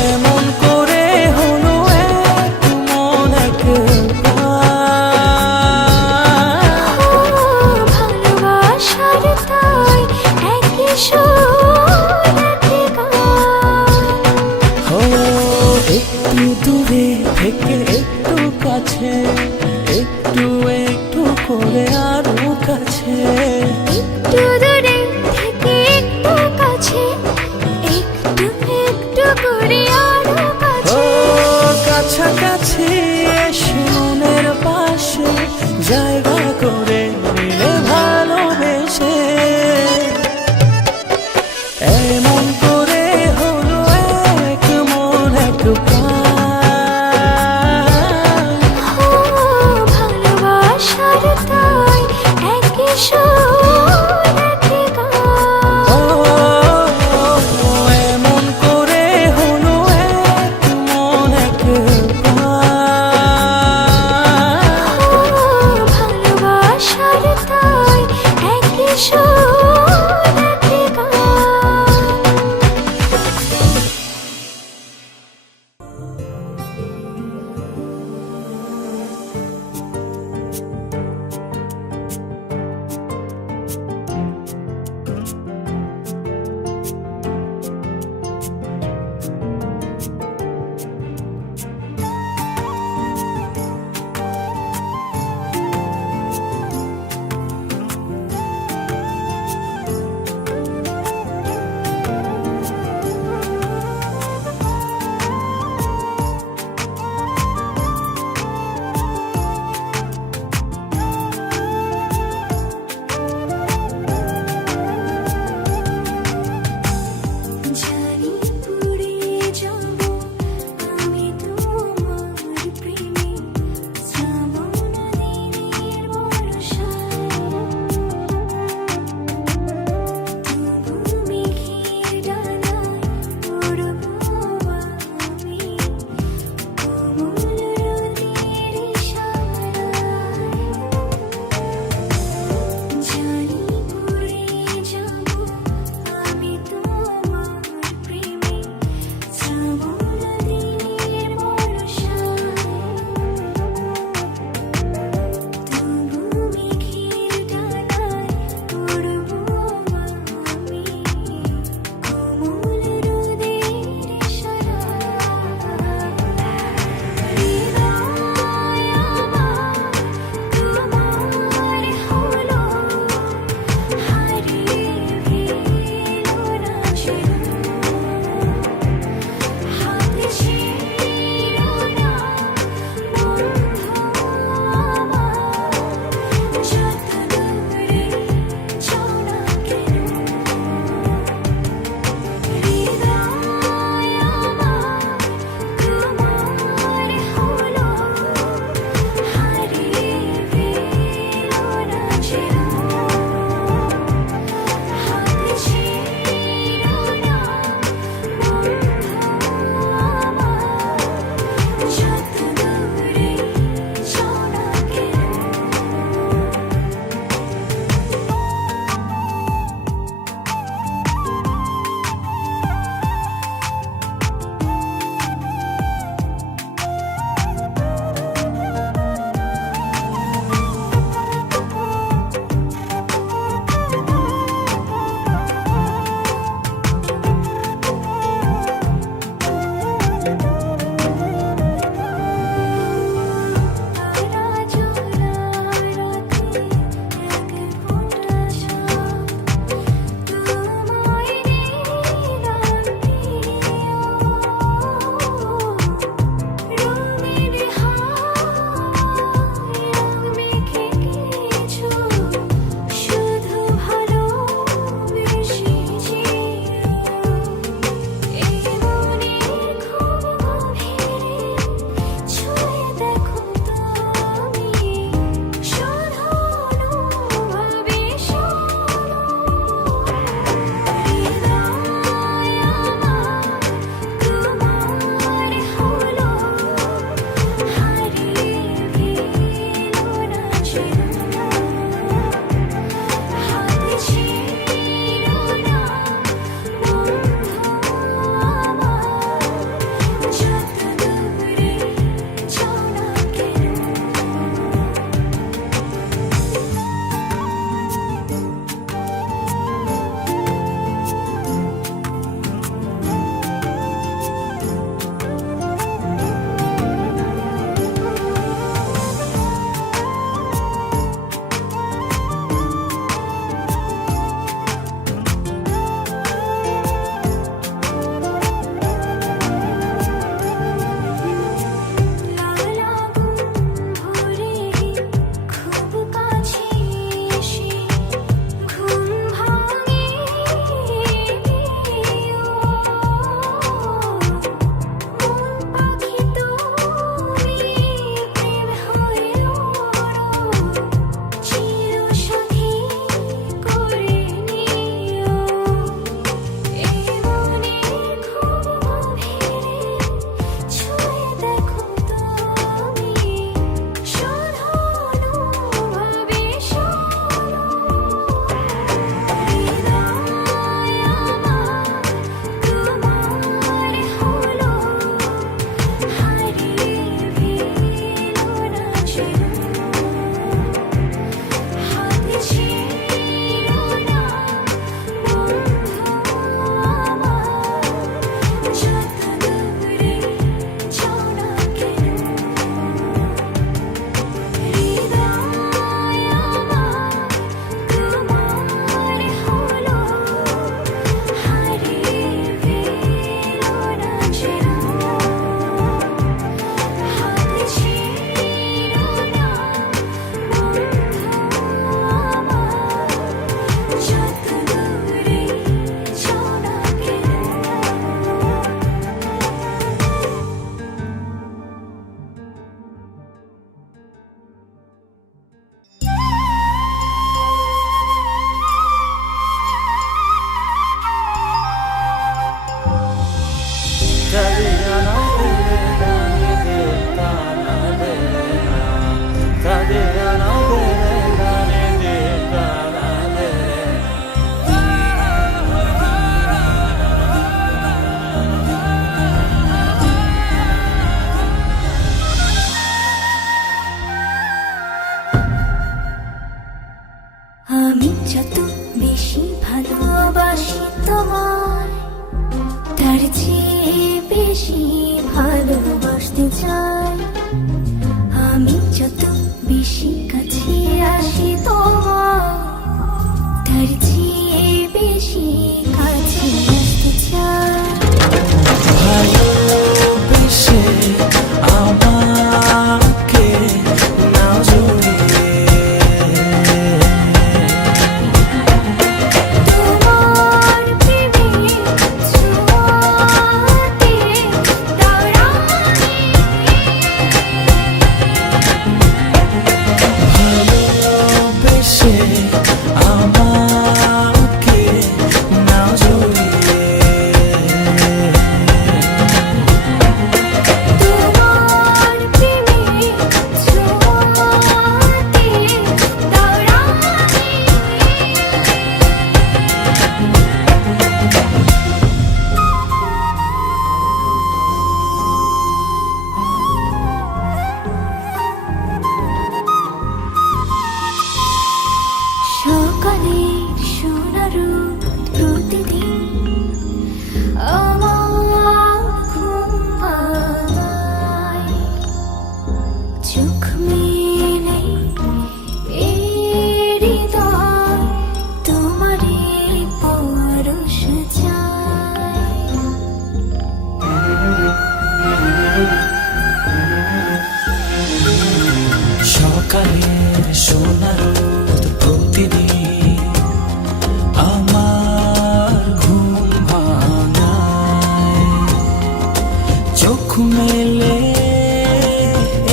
এমন করে হলো এক মন এক প্রাণ। ভালোবাসার তাই একই সোনাতে গান। ও একটু দূরে থেকে একটু কাছে, একটু একটু করে আরো কাছে, একটু দূরে থেকে একটু কাছে, একটু একটু করে আরো ও কাছে। কাছাকাছি এসে মনের পাশে জায়গা করে নিলে ভালোবেসে, এমন করে হলো এক মন এক প্রাণ। ভালোবাসার তাই একই সোনাতে গান। ও এমন করে হলো এক মন এক প্রাণ। ভালোবাসার তাই একই সোনাতে গান। Tadiyana dere dani dirtana dere Tadiyana dere dani dirtana dere আমি যত বেশি ভালোবাসি তোমায় তার চেয়ে বেশি ভালোবাসতে চাই আমি যত বেশি কাছে আসি তোমার তার চেয়ে বেশি কাছে আসতে চাই ভালোবেসে আমাকে নাও জড়িয়ে তোমার প্রেমে ছোঁয়াতে দাঁড়াই ভালোবেসে আমাকে নাও জড়িয়ে তোমার প্রেমে ছোঁয়াতে দাঁড়াই সকালের সোনার রোদ প্রতিদিন আমার ঘুম ভাঙায় চোখ মেলে এই হৃদয় তোমারই পরশ চায় সকালের সোনার রোদ প্রতিদিন আমার ঘুম ভাঙায় চোখ মেলে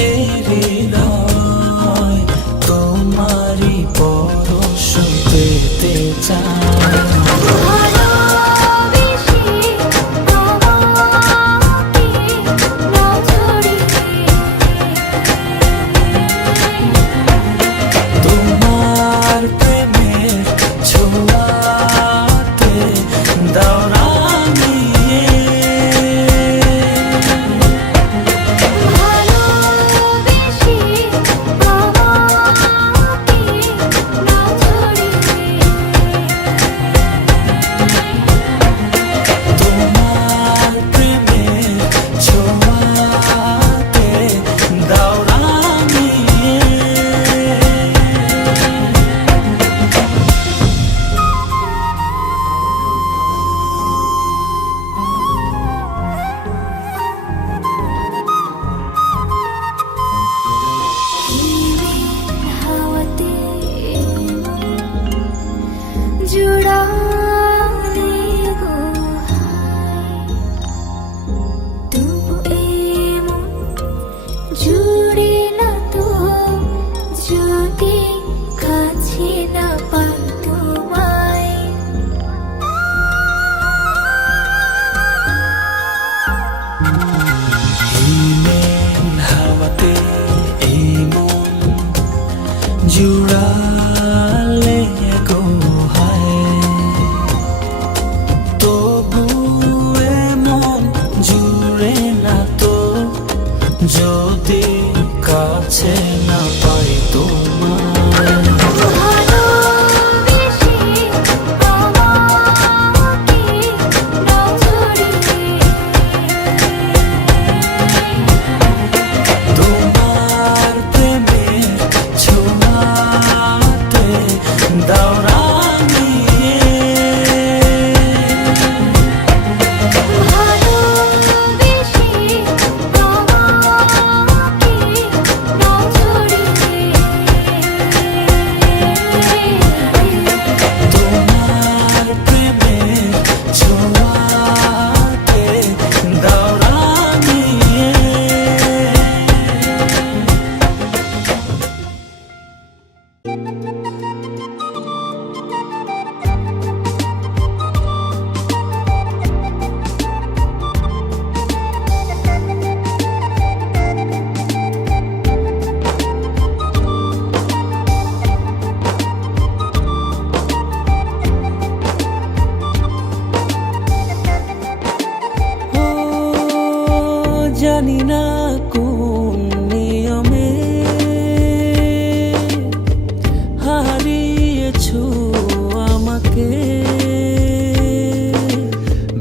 এই হৃদয় তোমারই পরশ পেতে চায় ভালোবেসে তোমাকে না জড়িয়ে তোমার প্রেমের ছোঁয়াতে দাও রাঙিয়ে জানি না কোন নিয়মে হারিয়েছো আমাকে।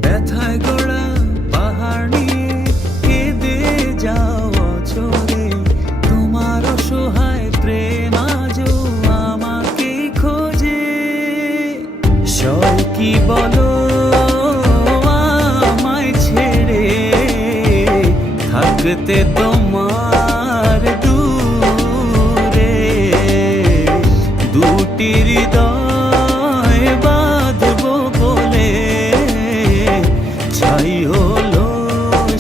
ব্যথায় গড়া পাহাড় নিয়ে কেঁদে যাও অঝরে, তোমার অসহায় প্রেম আজও আমাকে খোঁজে। সয় কি বলো আমায় ছেড়ে, থাকতে তোমার দূরে, দুটি হৃদয় বাঁধবো বলে ছাই হলো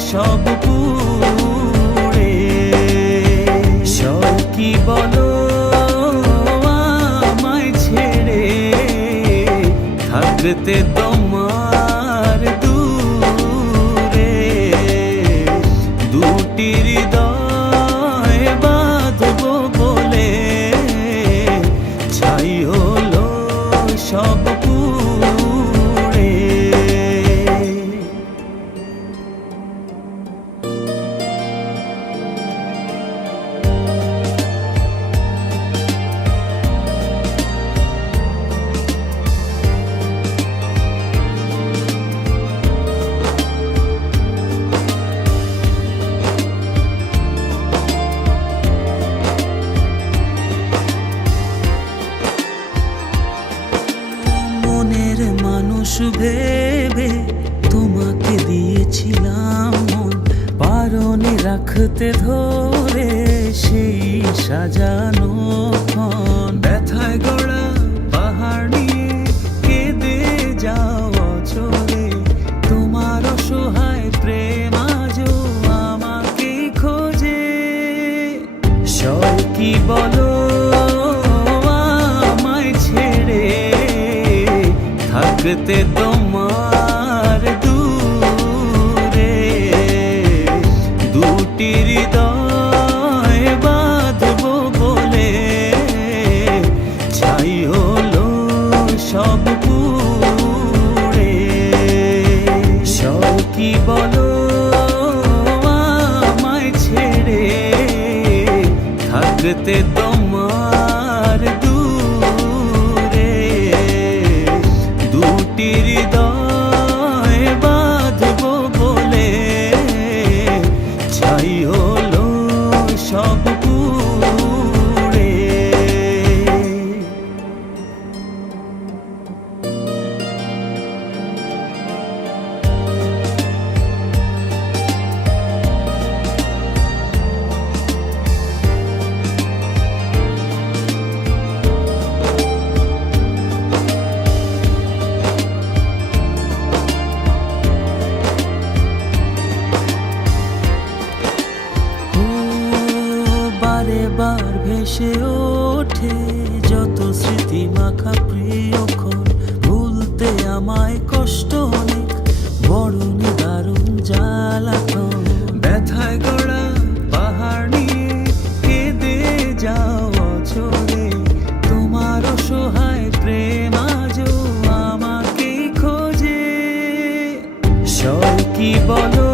সব পুড়ে। সয় কি বলো আমায় ছেড়ে, থাকতে তোমার দূরে, দুটি হৃদয় বাঁধবো বলে ছাই হলো সব পুড়ে। মনের মানুষ ভেবে তোমাকে দিয়েছিলাম মন, পারনে রাখতে ধরে সেই সাজানো ক্ষণ। ব্যথায় গড়া পাহাড় নিয়ে কেঁদে যাও অঝরে, তোমার অসহায় প্রেম আজও আমাকে খোঁজে। সয় কি বলো আমায় ছেড়ে, থাকতে তোমার দূরে, দুটি হৃদয় বাঁধবো বলে ছাই হলো সব পুড়ে। সয় কি বলো আমায় ছেড়ে, থাকতে তোমার দূরে, দুটি হৃদয় বাঁধবো বলে ছাই হলো সব পুড়ে। বারে বার ভেসে ওঠে যত স্মৃতি মাখা প্রিয়ক্ষণ, ভুলতে আমায় কষ্ট অনেক, বড় দারুণ জ্বালাতন। ব্যথায় গড়া পাহাড় নিয়ে কেঁদে যাও অঝরে, তোমার অসহায় প্রেম আজও আমাকে খোঁজে। সয় কি বলো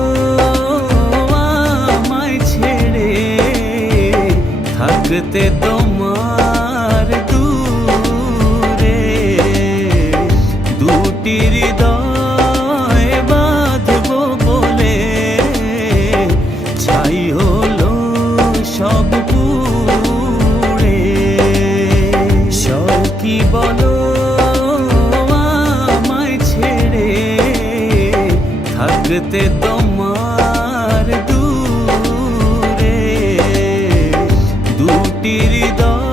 আমায় ছেড়ে, থাকতে তোমার দূরে, দুটি হৃদয় বাঁধবো বলে ছাই হলো সব পুড়ে। সয় কি বলো আমায় ছেড়ে, থাকতে তোমার দূরে, দুটি হৃদয়